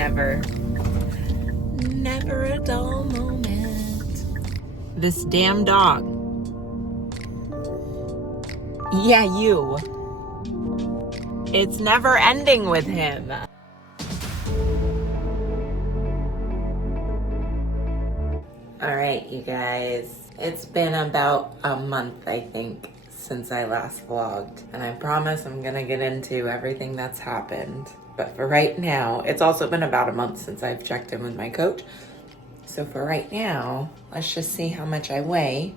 never a dull moment. This damn dog. Yeah, you. It's never ending with him. All right, you guys. It's been about a month, I think, since I last vlogged. And I promise I'm gonna get into everything that's happened. But for right now, it's also been about a month since I've checked in with my coach. So for right now, let's just see how much I weigh,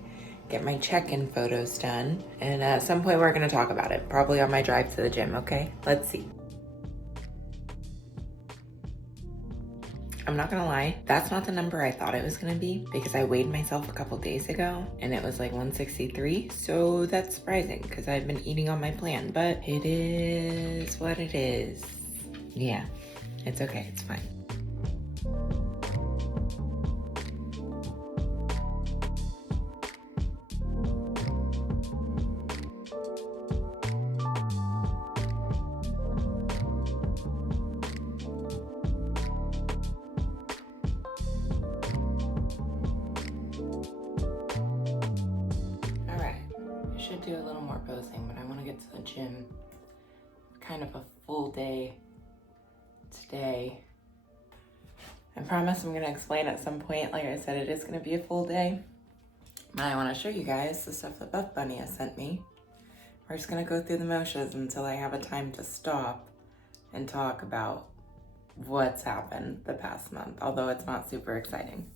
get my check-in photos done, and at some point we're gonna talk about it, probably on my drive to the gym, okay? Let's see. I'm not gonna lie, that's not the number I thought it was gonna be because I weighed myself a couple days ago and it was like 163, so that's surprising because I've been eating on my plan, but it is what it is. Yeah, it's okay, it's fine. Should do a little more posing, but I want to get to the gym. Kind of a full day today. I promise I'm going to explain at some point. Like I said, it is going to be a full day. But I want to show you guys the stuff that Buff Bunny has sent me. We're just going to go through the motions until I have a time to stop and talk about what's happened the past month, although it's not super exciting.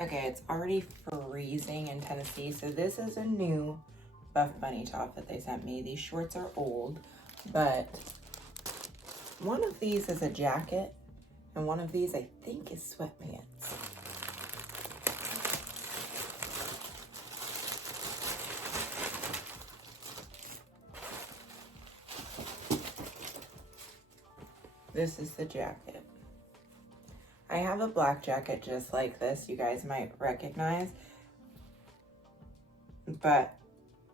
Okay, it's already freezing in Tennessee, so this is a new Buff Bunny top that they sent me. These shorts are old, but one of these is a jacket, and one of these I think is sweatpants. This is the jacket. I have a black jacket just like this, you guys might recognize, but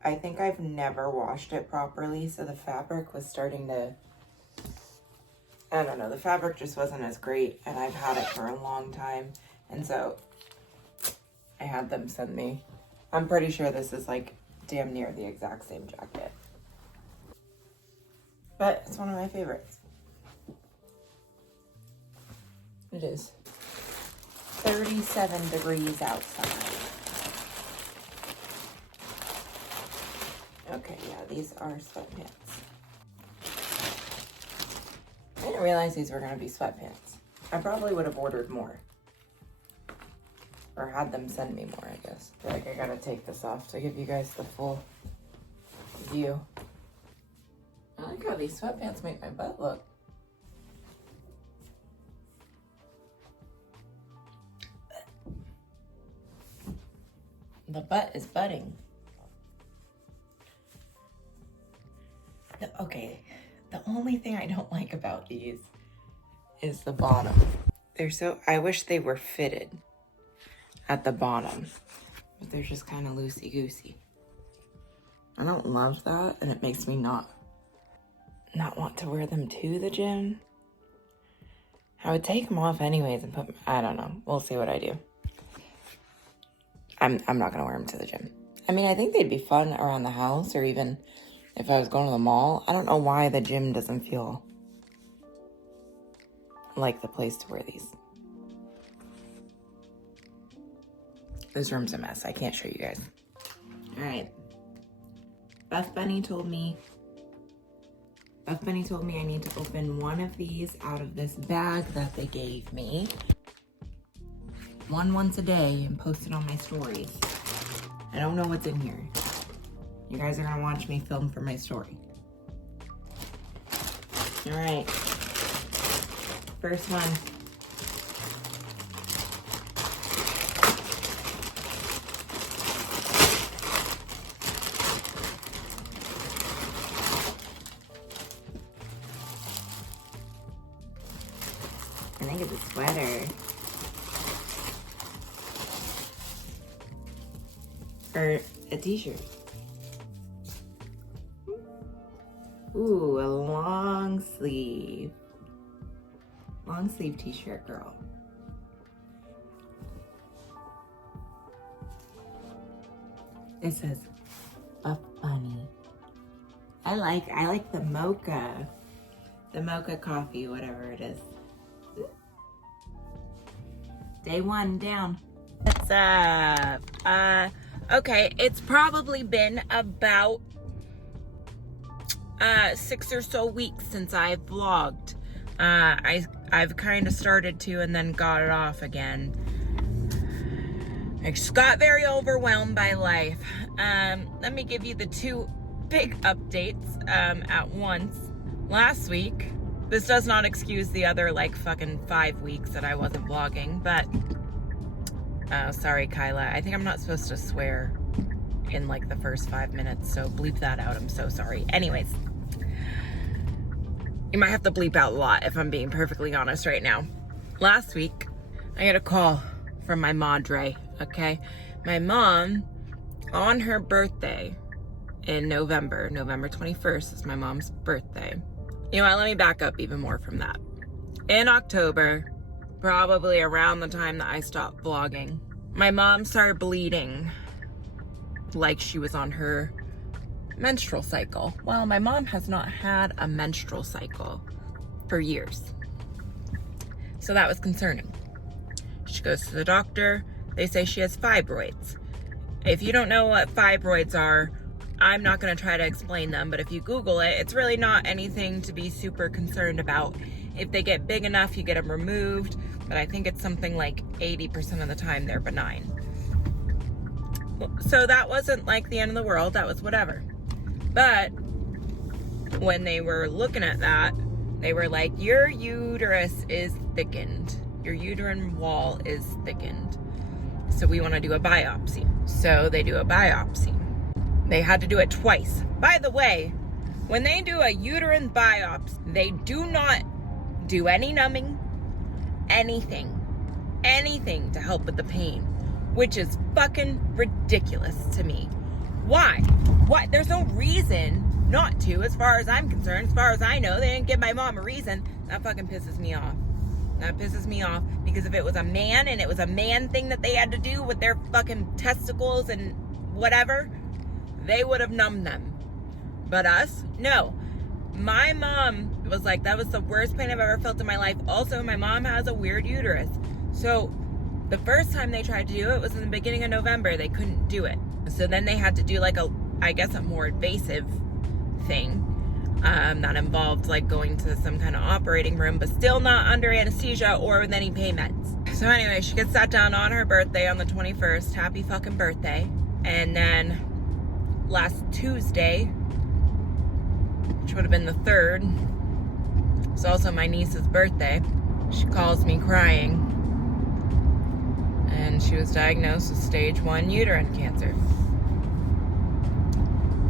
I think I've never washed it properly, so the fabric was starting to, I don't know, the fabric just wasn't as great, and I've had it for a long time, and so I had them send me. I'm pretty sure this is like damn near the exact same jacket, but it's one of my favorites. It is 37 degrees outside. Okay, yeah, these are sweatpants. I didn't realize these were gonna be sweatpants. I probably would have ordered more. Or had them send me more, I guess. I feel like I gotta take this off to give you guys the full view. I like how these sweatpants make my butt look. The butt is budding. Okay, the only thing I don't like about these is the bottom. They're so, I wish they were fitted at the bottom, but they're just kind of loosey-goosey. I don't love that, and it makes me not want to wear them to the gym. I would take them off anyways and put, I don't know. We'll see what I do. I'm not gonna wear them to the gym. I mean, I think they'd be fun around the house or even if I was going to the mall. I don't know why the gym doesn't feel like the place to wear these. This room's a mess. I can't show you guys. All right. Buff Bunny told me I need to open one of these out of this bag that they gave me. One once a day and post it on my stories. I don't know what's in here. You guys are gonna watch me film for my story. All right. First one. I think it's a sweater. Or a t-shirt. Ooh, a long sleeve. Long sleeve t-shirt girl. It says a funny. I like the mocha. The mocha coffee, whatever it is. Day one down. What's up? Okay, it's probably been about 6 or so weeks since I've vlogged. I've kind of started to and then got it off again. I just got very overwhelmed by life. Let me give you the two big updates at once. Last week, this does not excuse the other like fucking 5 weeks that I wasn't vlogging, but sorry Kyla, I think I'm not supposed to swear in like the first 5 minutes, so bleep that out. I'm so sorry. Anyways, you might have to bleep out a lot if I'm being perfectly honest right now. Last week, I got a call from my madre, okay? My mom, on her birthday in November 21st is my mom's birthday. You know what, let me back up even more from that. In October, probably around the time that I stopped vlogging, my mom started bleeding like she was on her menstrual cycle. Well, my mom has not had a menstrual cycle for years. So that was concerning. She goes to the doctor. They say she has fibroids. If you don't know what fibroids are, I'm not going to try to explain them, but if you Google it, it's really not anything to be super concerned about. If they get big enough, you get them removed, but I think it's something like 80% of the time they're benign. So that wasn't like the end of the world, that was whatever. But when they were looking at that, they were like, your uterus is thickened. Your uterine wall is thickened. So we want to do a biopsy. So they do a biopsy. They had to do it twice. By the way, when they do a uterine biopsy, they do not do any numbing, anything to help with the pain, which is fucking ridiculous to me. Why? Why? There's no reason not to, as far as I'm concerned. As far as I know, they didn't give my mom a reason. That fucking pisses me off. That pisses me off, because if it was a man and it was a man thing that they had to do with their fucking testicles and whatever, they would have numbed them. But us, no. My mom was like, that was the worst pain I've ever felt in my life. Also, my mom has a weird uterus. So the first time they tried to do it was in the beginning of November. They couldn't do it. So then they had to do like a more invasive thing that involved like going to some kind of operating room, but still not under anesthesia or with any pain meds. So anyway, she gets sat down on her birthday on the 21st. Happy fucking birthday. And then last Tuesday, which would have been the 3rd, it's also my niece's birthday, she calls me crying, and she was diagnosed with stage 1 uterine cancer.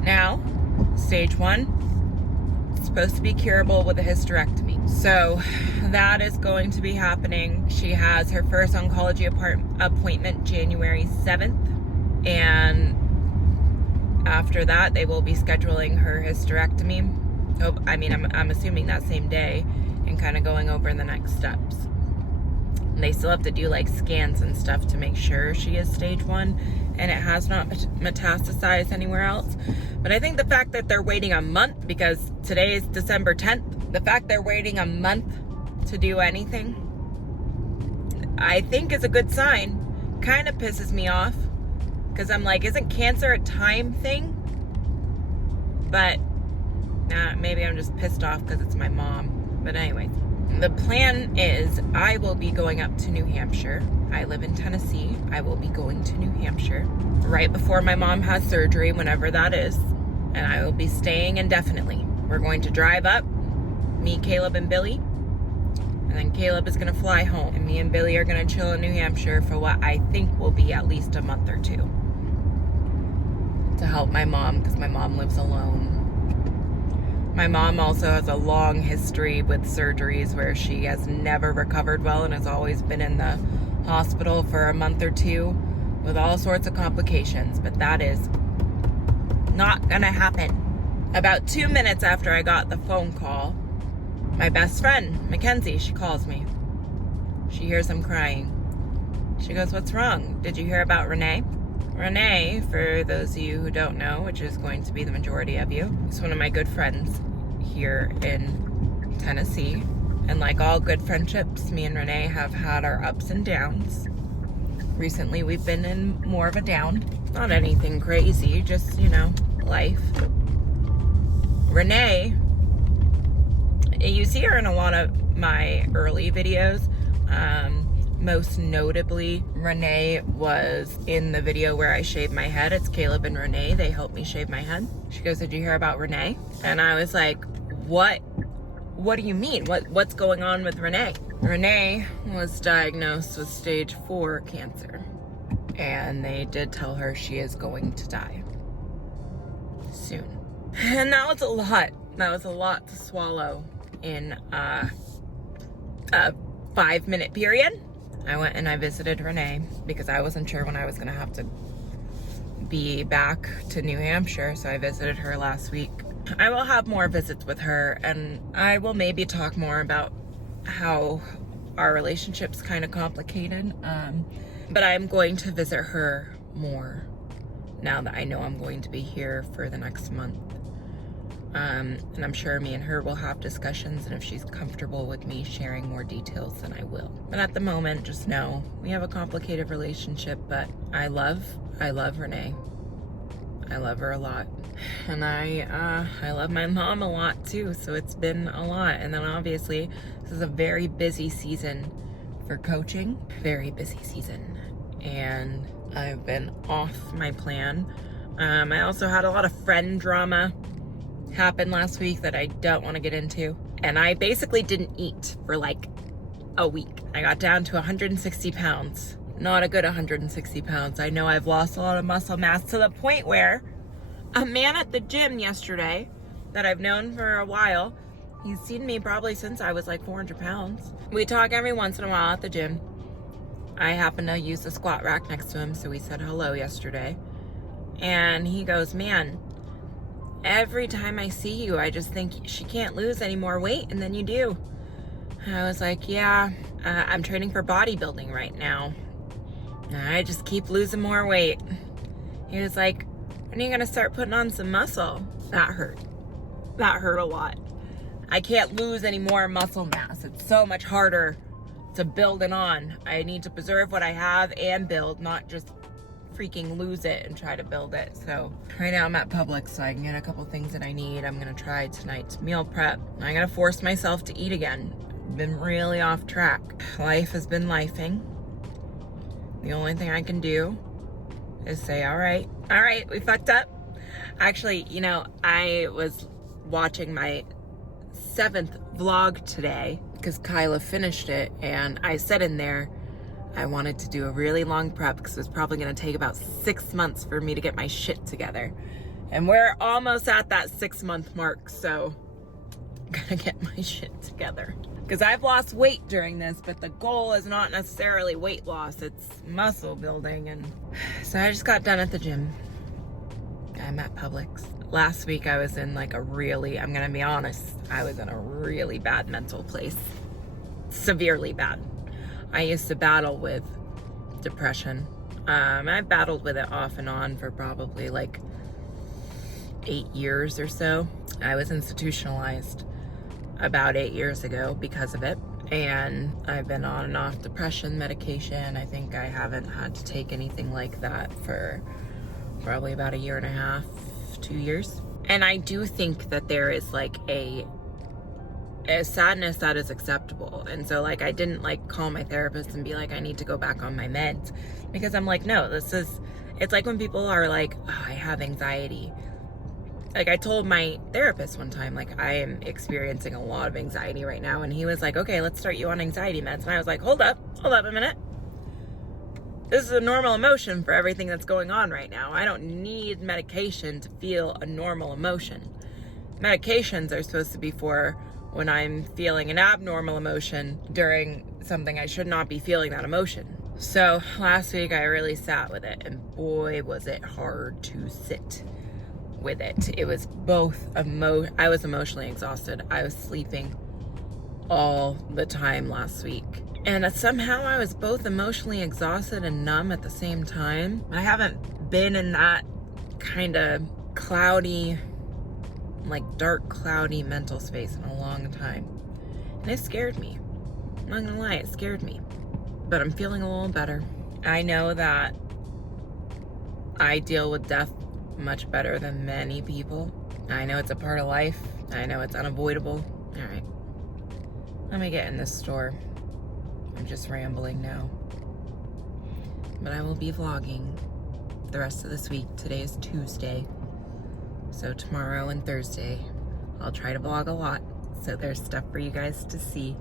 Now, stage 1, it's supposed to be curable with a hysterectomy. So that is going to be happening. She has her first oncology appointment January 7th, and after that, they will be scheduling her hysterectomy. Oh, I mean, I'm assuming that same day, and kind of going over the next steps. And they still have to do like scans and stuff to make sure she is stage 1 and it has not metastasized anywhere else. But I think the fact that they're waiting a month, because today is December 10th, the fact they're waiting a month to do anything, I think is a good sign. Kind of pisses me off, because I'm like, isn't cancer a time thing? But maybe I'm just pissed off because it's my mom. But anyway, the plan is I will be going up to New Hampshire. I live in Tennessee. I will be going to New Hampshire right before my mom has surgery, whenever that is. And I will be staying indefinitely. We're going to drive up, me, Caleb, and Billy. And then Caleb is going to fly home. And me and Billy are going to chill in New Hampshire for what I think will be at least a month or 2. To help my mom, because my mom lives alone. My mom also has a long history with surgeries where she has never recovered well and has always been in the hospital for a month or 2 with all sorts of complications, but that is not gonna happen. About 2 minutes after I got the phone call, My best friend, Mackenzie, she calls me. She hears I'm crying. She goes, "What's wrong? Did you hear about Renee?" Renee, for those of you who don't know, which is going to be the majority of you, is one of my good friends here in Tennessee. And like all good friendships, me and Renee have had our ups and downs. Recently, we've been in more of a down. Not anything crazy, just, life. Renee, you see her in a lot of my early videos. Most notably, Renee was in the video where I shaved my head. It's Caleb and Renee. They helped me shave my head. She goes, "Did you hear about Renee?" And I was like, "What? What do you mean? What's going on with Renee?" Renee was diagnosed with stage 4 cancer. And they did tell her she is going to die soon. And that was a lot. That was a lot to swallow in a 5-minute period. I went and I visited Renee because I wasn't sure when I was gonna have to be back to New Hampshire, so I visited her last week. I will have more visits with her, and I will maybe talk more about how our relationship's kind of complicated, but I'm going to visit her more now that I know I'm going to be here for the next month. And I'm sure me and her will have discussions, and if she's comfortable with me sharing more details, then I will. But at the moment, just know we have a complicated relationship, but I love Renee. I love her a lot. And I love my mom a lot too, so it's been a lot. And then obviously, this is a very busy season for coaching. Very busy season. And I've been off my plan. I also had a lot of friend drama happen last week that I don't want to get into. And I basically didn't eat for like a week. I got down to 160 pounds. Not a good 160 pounds. I know I've lost a lot of muscle mass to the point where a man at the gym yesterday that I've known for a while, he's seen me probably since I was like 400 pounds. We talk every once in a while at the gym. I happen to use the squat rack next to him, so we said hello yesterday. And he goes, "Man, every time I see you, I just think she can't lose any more weight, and then you do." And I was like, "Yeah, I'm training for bodybuilding right now. I just keep losing more weight." He was like, "When are you gonna start putting on some muscle?" That hurt. That hurt a lot. I can't lose any more muscle mass. It's so much harder to build it on. I need to preserve what I have and build, not just freaking lose it and try to build it. So right now I'm at Publix, so I can get a couple things that I need. I'm gonna try tonight's meal prep. I gotta force myself to eat again. Been really off track. Life has been lifing. The only thing I can do is say, all right, we fucked up. Actually, I was watching my 7th vlog today because Kyla finished it, and I said in there I wanted to do a really long prep because it was probably going to take about 6 months for me to get my shit together. And we're almost at that 6-month mark, so I'm gonna get my shit together. Because I've lost weight during this, but the goal is not necessarily weight loss, it's muscle building. And so I just got done at the gym. I'm at Publix. Last week I was in like I'm gonna be honest, I was in a really bad mental place. Severely bad. I used to battle with depression. I battled with it off and on for probably like 8 years or so. I was institutionalized about 8 years ago because of it, and I've been on and off depression medication. I think I haven't had to take anything like that for probably about 1.5 years, 2 years. And I do think that there is like a sadness that is acceptable. And so like I didn't like call my therapist and be like, I need to go back on my meds, because I'm like, no, it's like when people are like, oh, I have anxiety. Like I told my therapist one time, like I am experiencing a lot of anxiety right now. And he was like, okay, let's start you on anxiety meds. And I was like, hold up a minute. This is a normal emotion for everything that's going on right now. I don't need medication to feel a normal emotion. Medications are supposed to be for when I'm feeling an abnormal emotion during something I should not be feeling that emotion. So last week I really sat with it, and boy, was it hard to sit with it. It was both I was emotionally exhausted. I was sleeping all the time last week. And somehow I was both emotionally exhausted and numb at the same time. I haven't been in that kind of cloudy, like dark, cloudy mental space in a long time. And it scared me. I'm not gonna lie, it scared me. But I'm feeling a little better. I know that I deal with death much better than many people. I know it's a part of life. I know it's unavoidable. All right, let me get in this store. I'm just rambling now. But I will be vlogging the rest of this week. Today is Tuesday. So tomorrow and Thursday, I'll try to vlog a lot. So there's stuff for you guys to see.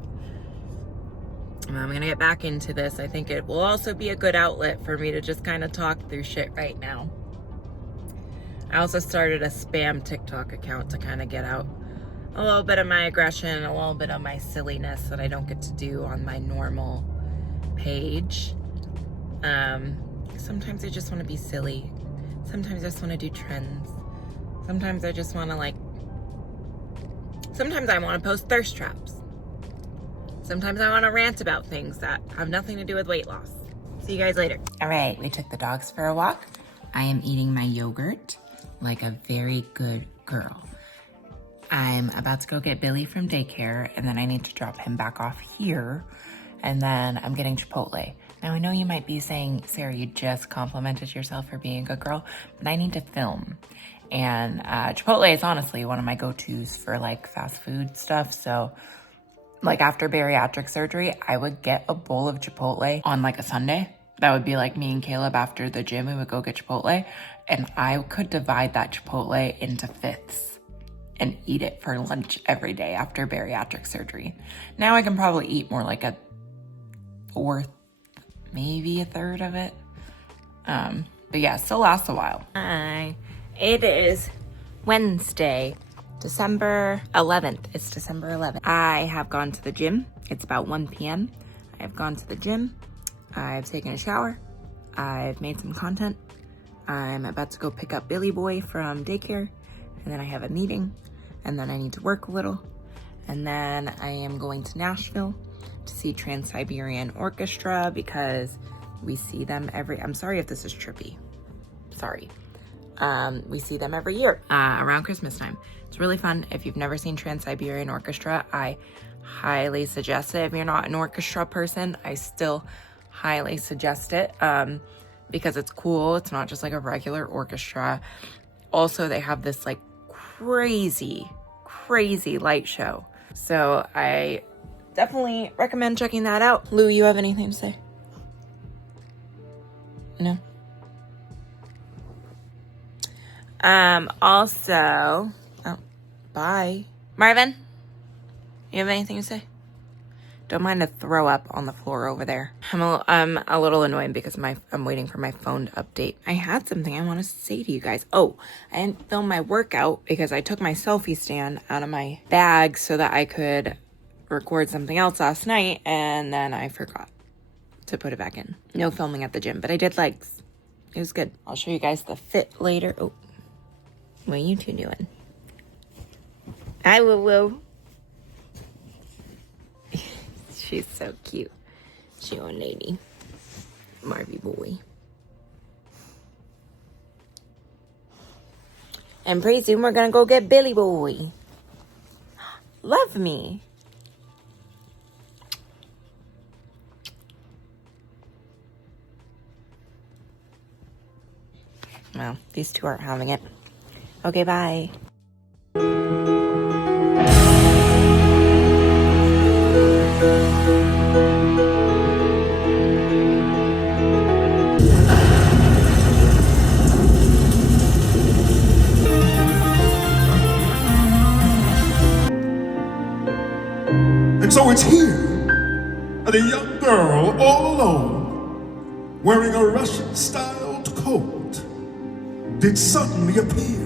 I'm gonna get back into this. I think it will also be a good outlet for me to just kind of talk through shit right now. I also started a spam TikTok account to kind of get out a little bit of my aggression, a little bit of my silliness that I don't get to do on my normal page. Sometimes I just want to be silly. Sometimes I just want to do trends. Sometimes I just want to sometimes I want to post thirst traps. Sometimes I want to rant about things that have nothing to do with weight loss. See you guys later. All right, we took the dogs for a walk. I am eating my yogurt like a very good girl. I'm about to go get Billy from daycare, and then I need to drop him back off here, and then I'm getting Chipotle. Now, I know you might be saying, Sarah, you just complimented yourself for being a good girl, but I need to film. And Chipotle is honestly one of my go-tos for fast food stuff, so after bariatric surgery, I would get a bowl of Chipotle on a Sunday. That would be me and Caleb after the gym, we would go get Chipotle, and I could divide that Chipotle into fifths and eat it for lunch every day after bariatric surgery. Now I can probably eat more like a fourth, maybe a third of it. But yeah, still lasts a while. Hi, it is Wednesday, December 11th. It's December 11th. I have gone to the gym. It's about 1 p.m. I have gone to the gym. I've taken a shower. I've made some content. I'm about to go pick up Billy Boy from daycare. And then I have a meeting. And then I need to work a little. And then I am going to Nashville to see Trans-Siberian Orchestra because we see them I'm sorry if this is trippy. Sorry. We see them every year around Christmas time. It's really fun. If you've never seen Trans-Siberian Orchestra, I highly suggest it. If you're not an orchestra person, I still highly suggest it because it's cool. It's not just a regular orchestra. Also, they have this crazy light show. So I definitely recommend checking that out. Lou, you have anything to say? No? Also, oh, bye. Marvin, you have anything to say? Don't mind to throw up on the floor over there. I'm a little annoyed because I'm waiting for my phone to update. I had something I want to say to you guys. Oh, I didn't film my workout because I took my selfie stand out of my bag so that I could record something else last night, and then I forgot to put it back in. No filming at the gym, but I did legs. It was good. I'll show you guys the fit later. Oh, what are you two doing? Hi, Woo-Woo. She's so cute. She old lady. Marvy boy. And pretty soon we're gonna go get Billy Boy. Love me. Well, these two aren't having it. Okay, bye. And so it's here, and a young girl all alone, wearing a Russian-styled coat, did suddenly appear.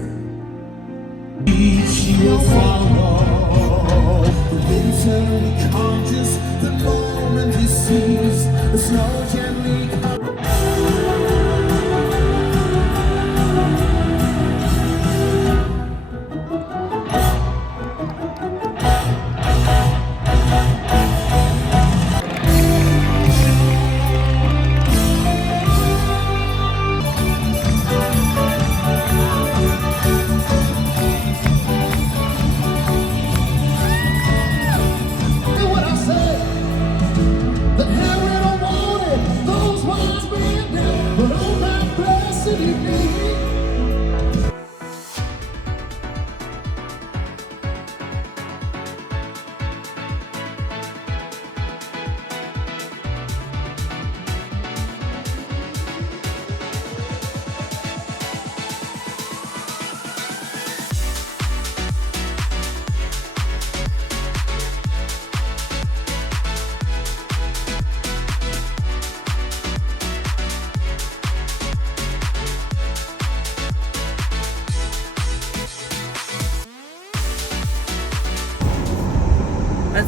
She will follow, eventually conscious the moment he sees the snow gently come.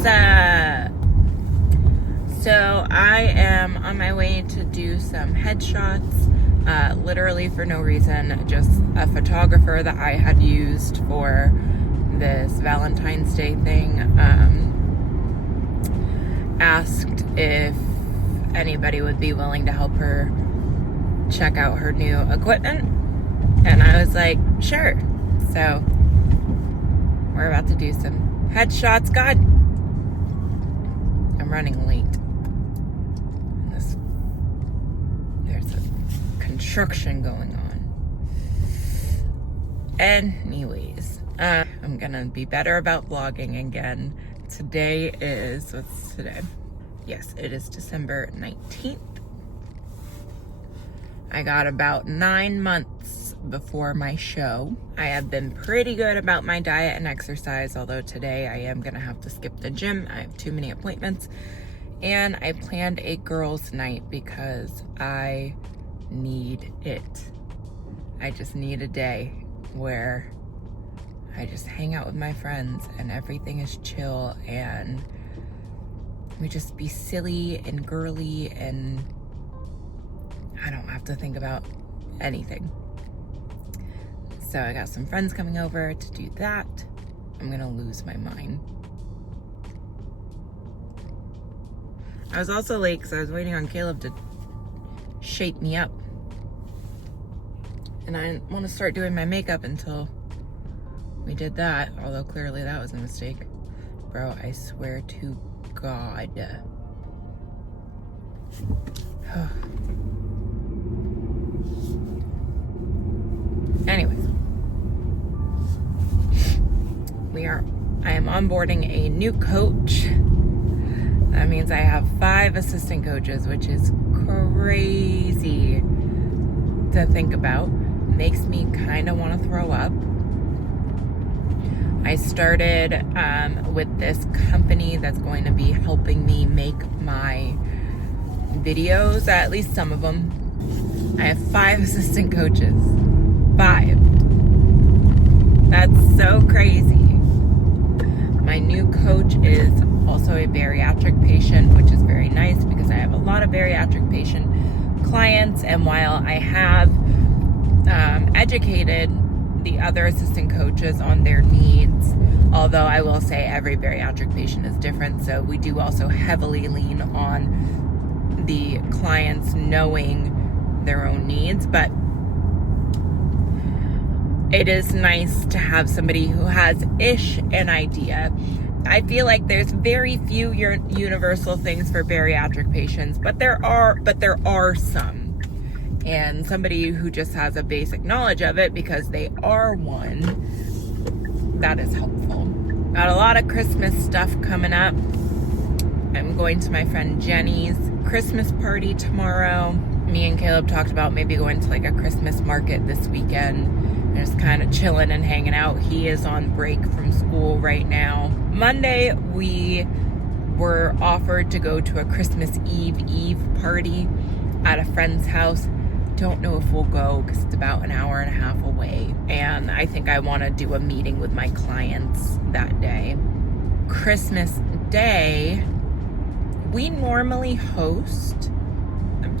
What's up? So I am on my way to do some headshots, literally for no reason. Just a photographer that I had used for this Valentine's Day thing asked if anybody would be willing to help her check out her new equipment, and I was like, sure. So we're about to do some headshots. God, I'm running late. There's a construction going on. Anyways, I'm gonna be better about vlogging again. Today is, what's today? Yes, it is December 19th. I got about 9 months before my show. I have been pretty good about my diet and exercise, although today I am gonna have to skip the gym. I have too many appointments. And I planned a girls' night because I need it. I just need a day where I just hang out with my friends and everything is chill and we just be silly and girly and I don't have to think about anything. So I got some friends coming over to do that. I'm gonna lose my mind. I was also late because I was waiting on Caleb to shape me up. And I didn't want to start doing my makeup until we did that, although clearly that was a mistake. Bro, I swear to God. Anyways. I am onboarding a new coach. That means I have 5 assistant coaches, which is crazy to think about. Makes me kind of want to throw up. I started with this company that's going to be helping me make my videos, at least some of them. I have 5 assistant coaches. 5. That's so crazy. My new coach is also a bariatric patient, which is very nice because I have a lot of bariatric patient clients, and while I have educated the other assistant coaches on their needs, although I will say every bariatric patient is different, so we do also heavily lean on the clients knowing their own needs, but it is nice to have somebody who has an idea. I feel like there's very few universal things for bariatric patients, but there are some. And somebody who just has a basic knowledge of it because they are one, that is helpful. Got a lot of Christmas stuff coming up. I'm going to my friend Jenny's Christmas party tomorrow. Me and Caleb talked about maybe going to like a Christmas market this weekend. Just kind of chilling and hanging out. He is on break from school right now. Monday, we were offered to go to a Christmas Eve party at a friend's house. Don't know if we'll go because it's about an hour and a half away. And I think I want to do a meeting with my clients that day. Christmas Day, we normally host.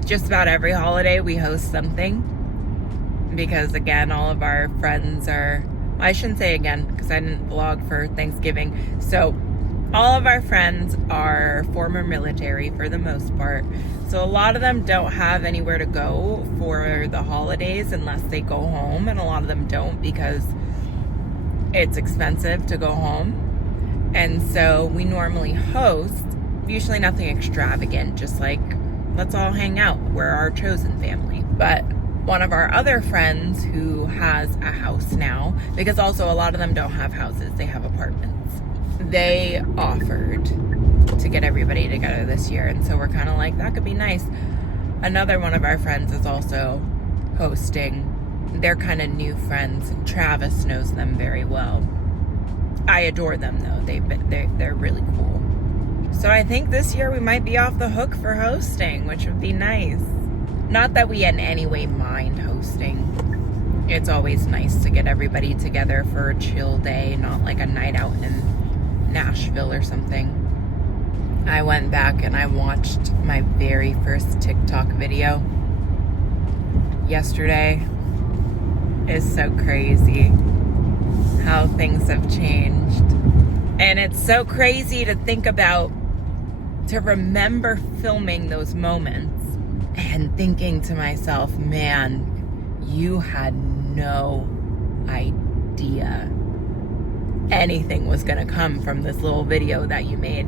Just about every holiday, we host something. Because again, all of our friends are, I shouldn't say again because I didn't vlog for Thanksgiving. So all of our friends are former military for the most part. So a lot of them don't have anywhere to go for the holidays unless they go home. And a lot of them don't because it's expensive to go home. And so we normally host, usually nothing extravagant, just like, let's all hang out. We're our chosen family. But one of our other friends who has a house now, because also a lot of them don't have houses, they have apartments. They offered to get everybody together this year, and so we're kind of like, that could be nice. Another one of our friends is also hosting. They're kind of new friends. Travis knows them very well. I adore them though. They're really cool. So I think this year we might be off the hook for hosting, which would be nice. Not that we in any way mind hosting. It's always nice to get everybody together for a chill day, not like a night out in Nashville or something. I went back and I watched my very first TikTok video yesterday. It's so crazy how things have changed. And it's so crazy to think about, to remember filming those moments and thinking to myself, man, you had no idea anything was gonna come from this little video that you made.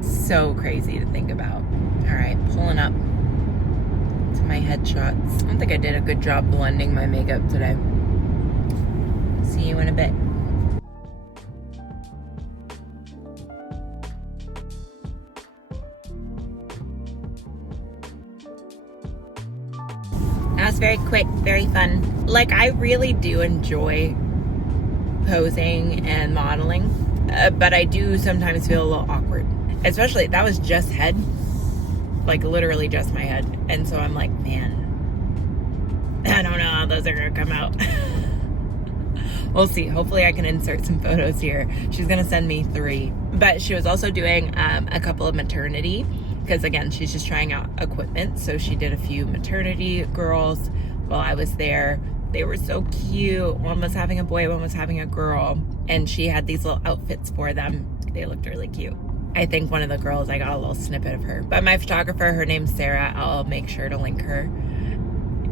So crazy to think about. All right, pulling up to my headshots. I don't think I did a good job blending my makeup today. See you in a bit. That was very quick, very fun. Like, I really do enjoy posing and modeling, but I do sometimes feel a little awkward. Especially, that was just head. Like, literally just my head. And so I'm like, man, I don't know how those are gonna come out. We'll see. Hopefully I can insert some photos here. She's gonna send me 3. But she was also doing a couple of maternity, because again, she's just trying out equipment. So she did a few maternity girls while I was there. They were so cute. One was having a boy, one was having a girl. And she had these little outfits for them. They looked really cute. I think one of the girls, I got a little snippet of her. But my photographer, her name's Sarah. I'll make sure to link her.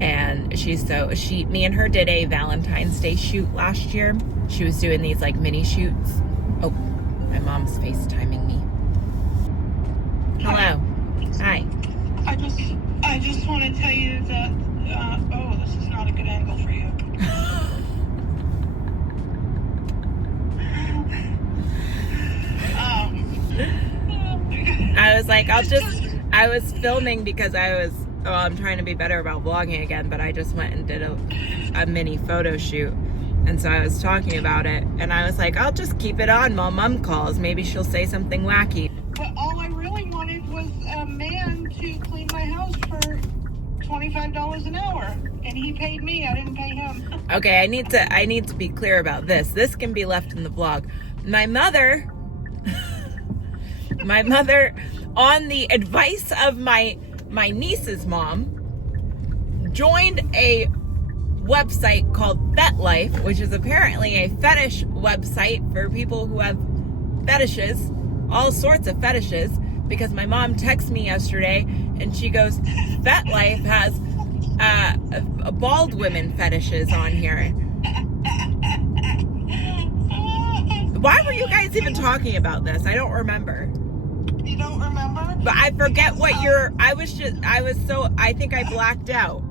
And me and her did a Valentine's Day shoot last year. She was doing these like mini shoots. Oh, my mom's FaceTiming me. Hello. Hi. I just want to tell you that, oh, this is not a good angle for you. I was like, I was filming because I'm trying to be better about vlogging again, but I just went and did a mini photo shoot. And so I was talking about it, and I was like, I'll just keep it on while Mom calls. Maybe she'll say something wacky. But all I really wanted was a man to clean my house for $25 an hour. And he paid me, I didn't pay him. Okay, I need to be clear about this. This can be left in the vlog. My mother, on the advice of my niece's mom, joined a website called FetLife, which is apparently a fetish website for people who have fetishes, all sorts of fetishes, because my mom texted me yesterday and she goes, FetLife has bald women fetishes on here. Why were you guys even talking about this? I don't remember. You don't remember? But I forget what I think I blacked out.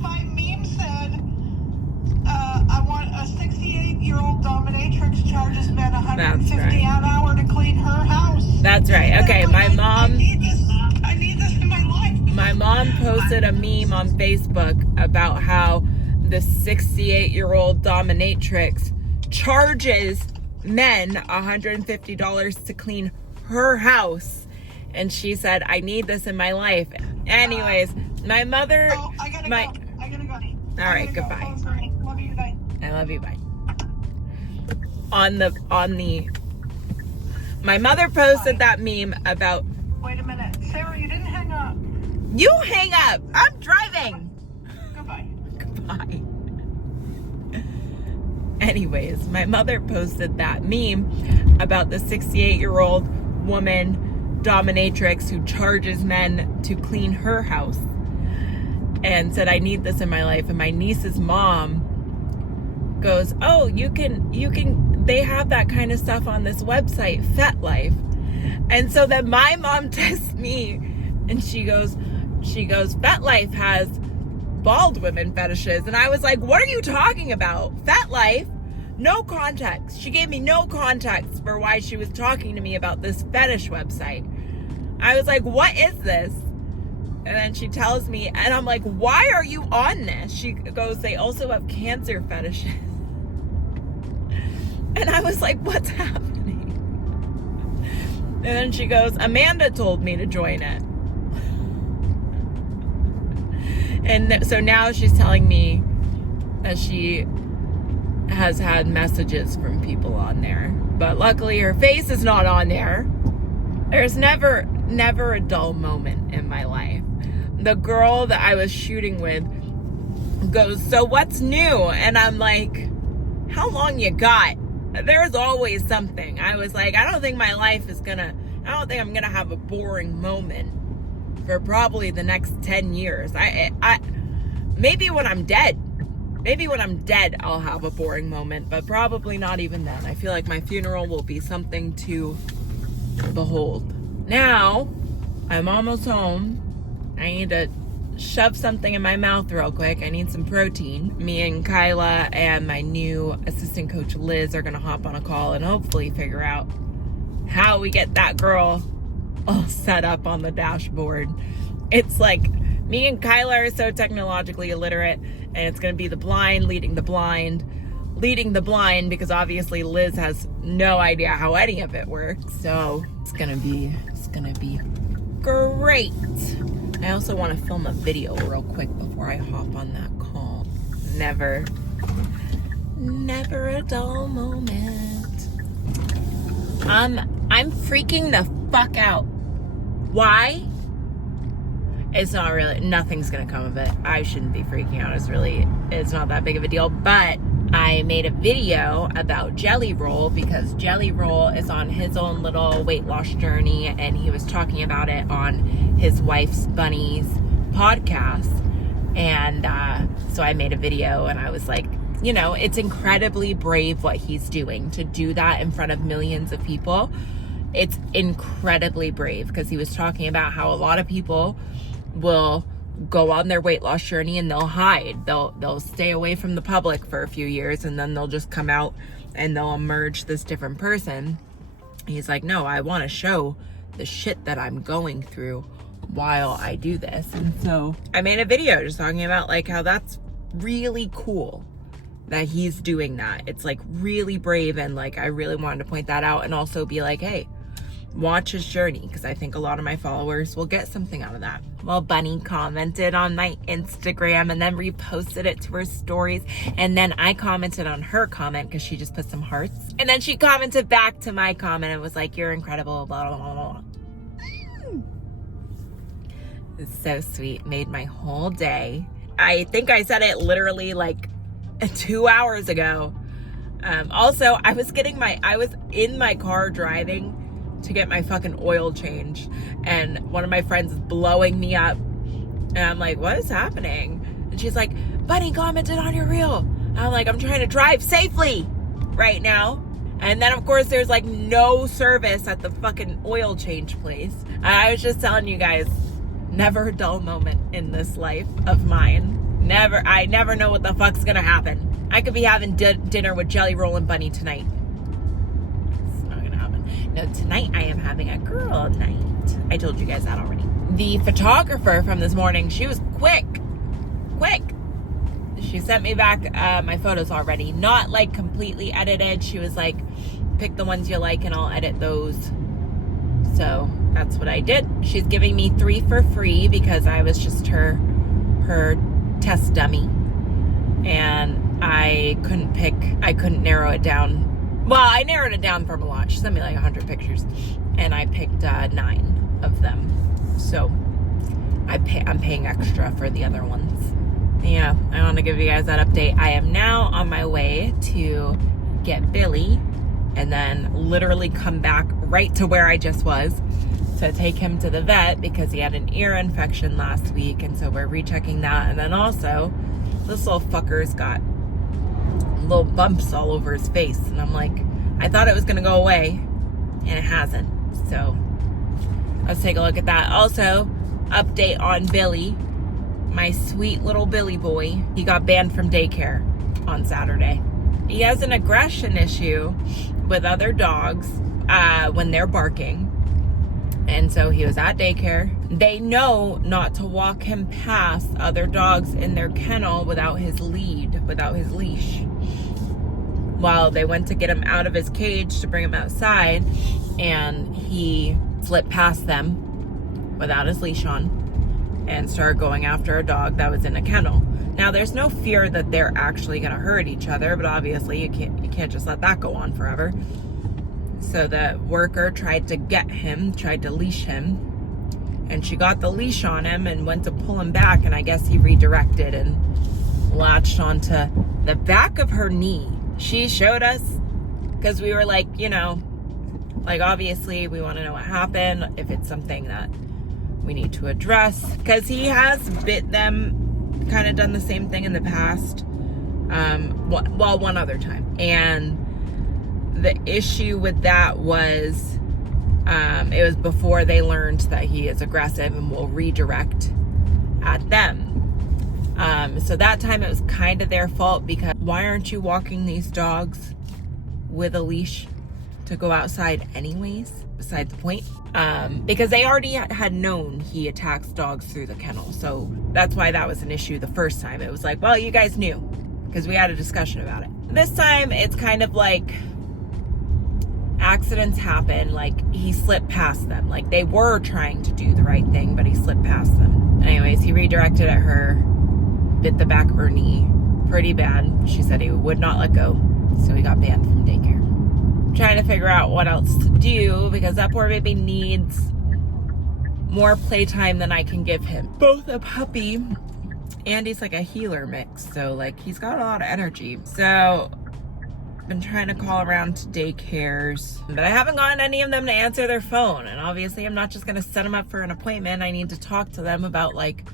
My meme said, I want a 68-year-old dominatrix charges men $150 an hour to clean her house. That's right. Okay, my mom. I need this in my life. My mom posted a meme on Facebook about how the 68-year-old dominatrix charges men $150 to clean her house. And she said, I need this in my life. Anyways, my mother... Oh, I gotta go. All right, goodbye. Love you, bye. I love you, bye. My mother posted that meme about... Wait a minute. Sarah, you didn't hang up. You hang up. I'm driving. Goodbye. Goodbye. Anyways, my mother posted that meme about the 68-year-old woman dominatrix who charges men to clean her house, and said, I need this in my life. And my niece's mom goes, oh, they have that kind of stuff on this website, FetLife. And so then my mom texts me and she goes, FetLife has bald women fetishes. And I was like, what are you talking about? FetLife? No context. She gave me no context for why she was talking to me about this fetish website. I was like, what is this? And then she tells me, and I'm like, why are you on this? She goes, they also have cancer fetishes. And I was like, what's happening? And then she goes, Amanda told me to join it. And so now she's telling me that she has had messages from people on there. But luckily her face is not on there. There's never a dull moment in my life. The girl that I was shooting with goes, "So what's new?" And I'm like, "How long you got?" There's always something. I was like, I don't think I'm gonna have a boring moment for probably the next 10 years. Maybe when I'm dead I'll have a boring moment, but probably not even then. I feel like my funeral will be something to behold. Now I'm almost home. I need to shove something in my mouth real quick. I need some protein. Me and Kyla and my new assistant coach Liz are gonna hop on a call and hopefully figure out how we get that girl all set up on the dashboard. It's like me and Kyla are so technologically illiterate, and it's gonna be the blind leading the blind because obviously Liz has no idea how any of it works. So it's gonna be great. I also want to film a video real quick before I hop on that call. Never a dull moment. I'm freaking the fuck out. Why? Nothing's gonna come of it. I shouldn't be freaking out. It's not that big of a deal. But I made a video about Jelly Roll because Jelly Roll is on his own little weight loss journey, and he was talking about it on his wife's Bunny's podcast. And so I made a video, and I was like, it's incredibly brave what he's doing to do that in front of millions of people. It's incredibly brave because he was talking about how a lot of people will go on their weight loss journey and they'll hide. They'll stay away from the public for a few years, and then they'll just come out and they'll emerge this different person. He's like, no, I want to show the shit that I'm going through while I do this. And so I made a video just talking about like how that's really cool that he's doing that. It's like really brave, and like I really wanted to point that out and also be like, hey, watch his journey, because I think a lot of my followers will get something out of that. Well, Bunny commented on my Instagram and then reposted it to her stories, and then I commented on her comment because she just put some hearts, and then she commented back to my comment and was like, "You're incredible, blah blah blah blah." It's so sweet. Made my whole day. I think I said it literally like 2 hours ago. Also, I was in my car driving to get my fucking oil changed, and one of my friends is blowing me up, and I'm like, what is happening? And she's like, Bunny commented on your reel. And I'm like, I'm trying to drive safely right now. And then of course there's like no service at the fucking oil change place. And I was just telling you guys, never a dull moment in this life of mine. I never know what the fuck's gonna happen. I could be having dinner with Jelly Roll and Bunny tonight. No, tonight I am having a girl night. I told you guys that already. The photographer from this morning, she was quick. She sent me back my photos already. Not like completely edited. She was like, pick the ones you like and I'll edit those. So that's what I did. She's giving me 3 for free because I was just her test dummy. And I couldn't narrow it down. Well, I narrowed it down from a lot. She sent me like 100 pictures, and I picked 9 of them. So I'm paying extra for the other ones. Yeah, I want to give you guys that update. I am now on my way to get Billy, and then literally come back right to where I just was to take him to the vet because he had an ear infection last week, and so we're rechecking that. And then also, this little fucker's got little bumps all over his face, and I'm like, I thought it was gonna go away and it hasn't. So let's take a look at that. Also, update on Billy, my sweet little Billy boy. He got banned from daycare on Saturday. He has an aggression issue with other dogs when they're barking, and so he was at daycare. They know not to walk him past other dogs in their kennel without his leash. While they went to get him out of his cage to bring him outside, and he flipped past them without his leash on and started going after a dog that was in a kennel. Now, there's no fear that they're actually going to hurt each other, but obviously you can't just let that go on forever. So the worker tried to leash him, and she got the leash on him and went to pull him back, and I guess he redirected and latched onto the back of her knee. She showed us, because we were like, obviously we want to know what happened, if it's something that we need to address, because he has bit them, kind of done the same thing in the past, one other time. And the issue with that was, it was before they learned that he is aggressive and will redirect at them. So that time it was kind of their fault, because why aren't you walking these dogs with a leash to go outside anyways? Beside the point. Because they already had known he attacks dogs through the kennel. So that's why that was an issue the first time. It was like, well, you guys knew, because we had a discussion about it. This time it's kind of like accidents happen. Like, he slipped past them. Like, they were trying to do the right thing, but he slipped past them. Anyways, he redirected at her, bit the back of her knee pretty bad. She said he would not let go, so he got banned from daycare. I'm trying to figure out what else to do, because that poor baby needs more playtime than I can give him. Both a puppy and he's like a healer mix, so like he's got a lot of energy. So been trying to call around to daycares, but I haven't gotten any of them to answer their phone. And obviously I'm not just going to set them up for an appointment. I need to talk to them about like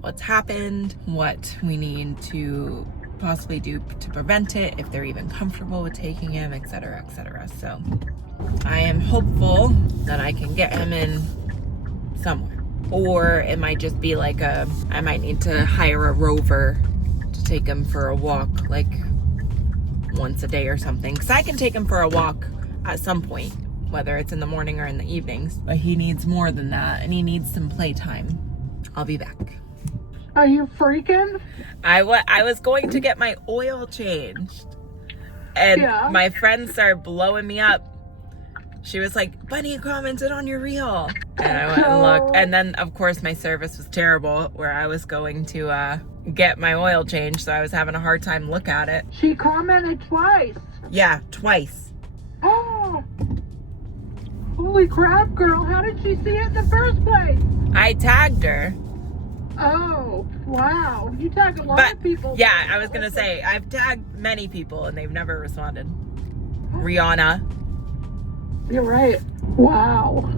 what's happened, what we need to possibly do to prevent it, if they're even comfortable with taking him, etc., etc. So I am hopeful that I can get him in somewhere, or it might just be like I might need to hire a rover to take him for a walk, like once a day or something, because I can take him for a walk at some point, whether it's in the morning or in the evenings, but he needs more than that, and he needs some playtime. I'll be back. Are you freaking? I was going to get my oil changed, and my friend started blowing me up. She was like, Bunny commented on your reel. And I went and looked, and then of course my service was terrible, where I was going to get my oil changed, so I was having a hard time look at it. She commented twice. Yeah, twice. Oh, holy crap, girl. How did she see it in the first place? I tagged her. Oh, wow. You tagged a lot of people. Yeah, I was going to say, I've tagged many people and they've never responded. Rihanna. You're right. Wow.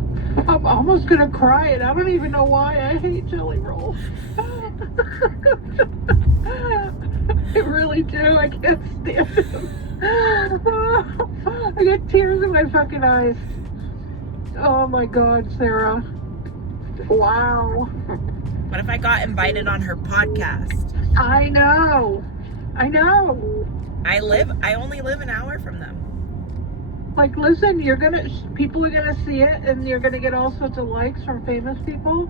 I'm almost going to cry, and I don't even know why I hate jelly rolls. I really do. I can't stand them. I get tears in my fucking eyes. Oh my God, Sarah. Wow. What if I got invited on her podcast? I know. I only live an hour from them. Like, listen, people are gonna see it, and you're gonna get all sorts of likes from famous people.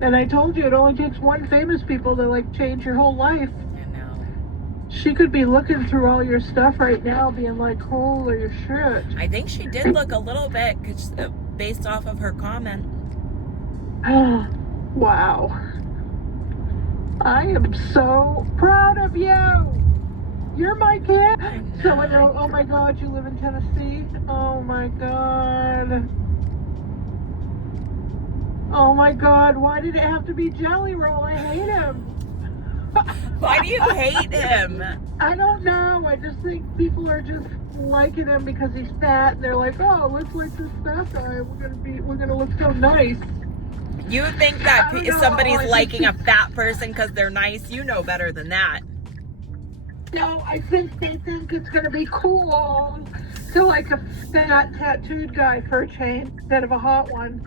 And I told you, it only takes one famous people to like change your whole life. I know. She could be looking through all your stuff right now, being like, holy shit. I think she did look a little bit, based off of her comment. Wow. I am so proud of you. You're my kid. So, oh my God, you live in Tennessee? Oh my God. Oh my God, why did it have to be Jelly Roll? I hate him. Why do you hate him? I don't know. I just think people are just liking him because he's fat. And they're like, oh, let's like this fat guy. We're gonna look so nice. You think that if somebody's liking a fat person because they're nice, you know better than that. No, I think they think it's gonna be cool to like a fat tattooed guy for a change instead of a hot one,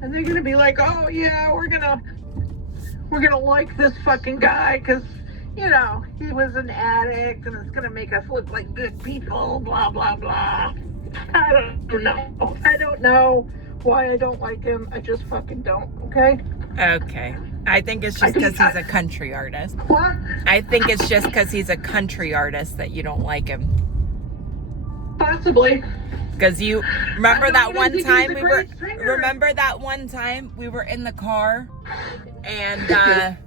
and they're gonna be like, oh yeah, we're gonna like this fucking guy because he was an addict and it's gonna make us look like good people. Blah blah blah. I don't know why I don't like him. I just fucking don't. Okay. I think it's just because he's a country artist. What? I think it's just because he's a country artist that you don't like him. Possibly. Because you remember that one time we were in the car and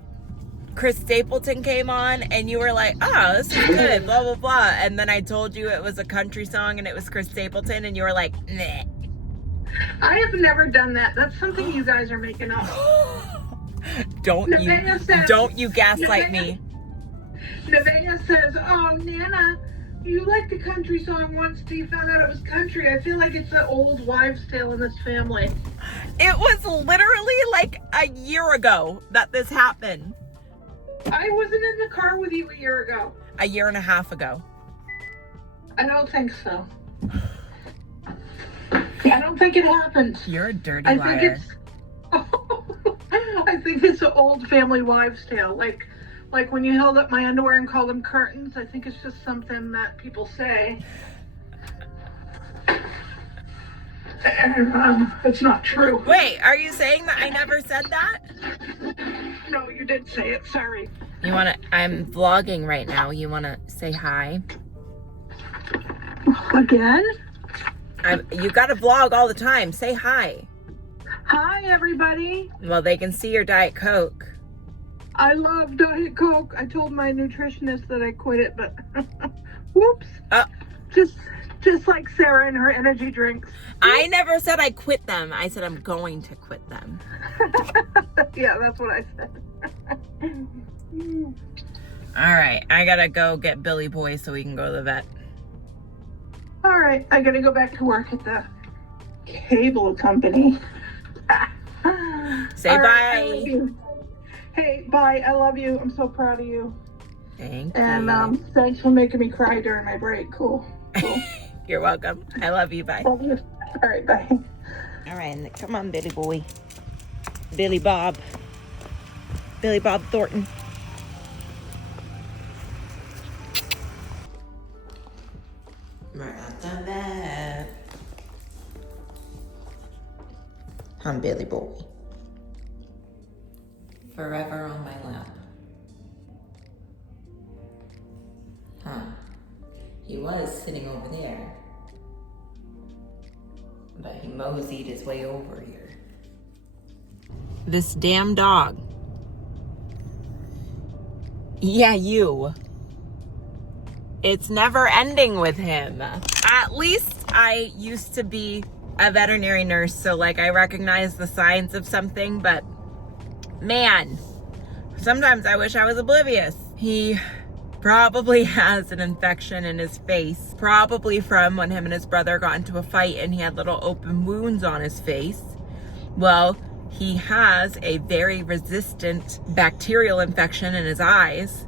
Chris Stapleton came on and you were like, oh, this is good, blah, blah, blah. And then I told you it was a country song and it was Chris Stapleton and you were like, nah. I have never done that. That's something you guys are making up. Don't you gaslight me. Nevaeh says, oh, Nana, you liked the country song once till you found out it was country. I feel like it's an old wives' tale in this family. It was literally like a year ago that this happened. I wasn't in the car with you a year ago. A year and a half ago. I don't think so. I don't think it happened. You're a dirty I liar. I think it's an old family wives' tale. Like when you held up my underwear and called them curtains. I think it's just something that people say. And it's not true. Wait, are you saying that I never said that? No, you did say it. Sorry. I'm vlogging right now. You wanna say hi? Again? You gotta vlog all the time. Say hi. Hi, everybody. Well, they can see your Diet Coke. I love Diet Coke. I told my nutritionist that I quit it, but whoops. Just like Sarah and her energy drinks. I never said I quit them. I said I'm going to quit them. Yeah, that's what I said. All right, I gotta go get Billy Boy so we can go to the vet. All right, I gotta go back to work at the cable company. Say All bye. Right, I love you. Hey, bye. I love you. I'm so proud of you. Thank And you. thanks for making me cry during my break. Cool. You're welcome. I love you. Bye. Love you. All right, bye. All right, come on, Billy Boy. Billy Bob. Billy Bob Thornton. We're at the vet. I'm Billy Boy. Forever on my lap. Huh. He was sitting over there. But he moseyed his way over here. This damn dog. Yeah, you. It's never ending with him. At least I used to be a veterinary nurse, so like I recognize the signs of something, but man, sometimes I wish I was oblivious. He probably has an infection in his face, probably from when him and his brother got into a fight and he had little open wounds on his face. Well, he has a very resistant bacterial infection in his eyes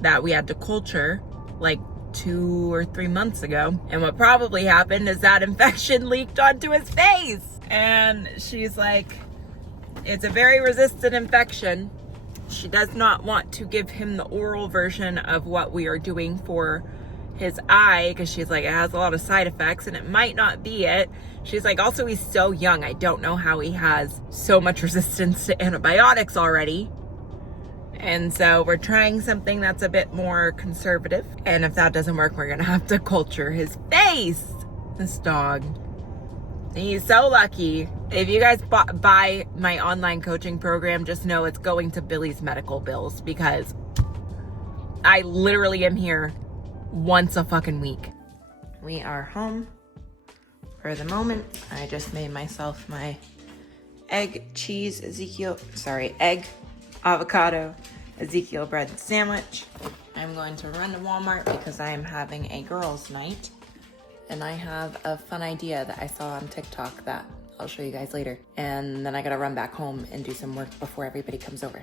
that we had to culture like 2 or 3 months ago. And what probably happened is that infection leaked onto his face. And she's like, it's a very resistant infection. She does not want to give him the oral version of what we are doing for his eye because she's like, it has a lot of side effects and it might not be it. She's like, also he's so young. I don't know how he has so much resistance to antibiotics already. And so we're trying something that's a bit more conservative. And if that doesn't work, we're gonna have to culture his face. This dog. He's so lucky. If you guys buy my online coaching program, just know it's going to Billy's medical bills because I literally am here once a fucking week. We are home for the moment. I just made myself my egg avocado Ezekiel bread sandwich. I'm going to run to Walmart because I am having a girls' night. And I have a fun idea that I saw on TikTok that I'll show you guys later. And then I gotta run back home and do some work before everybody comes over.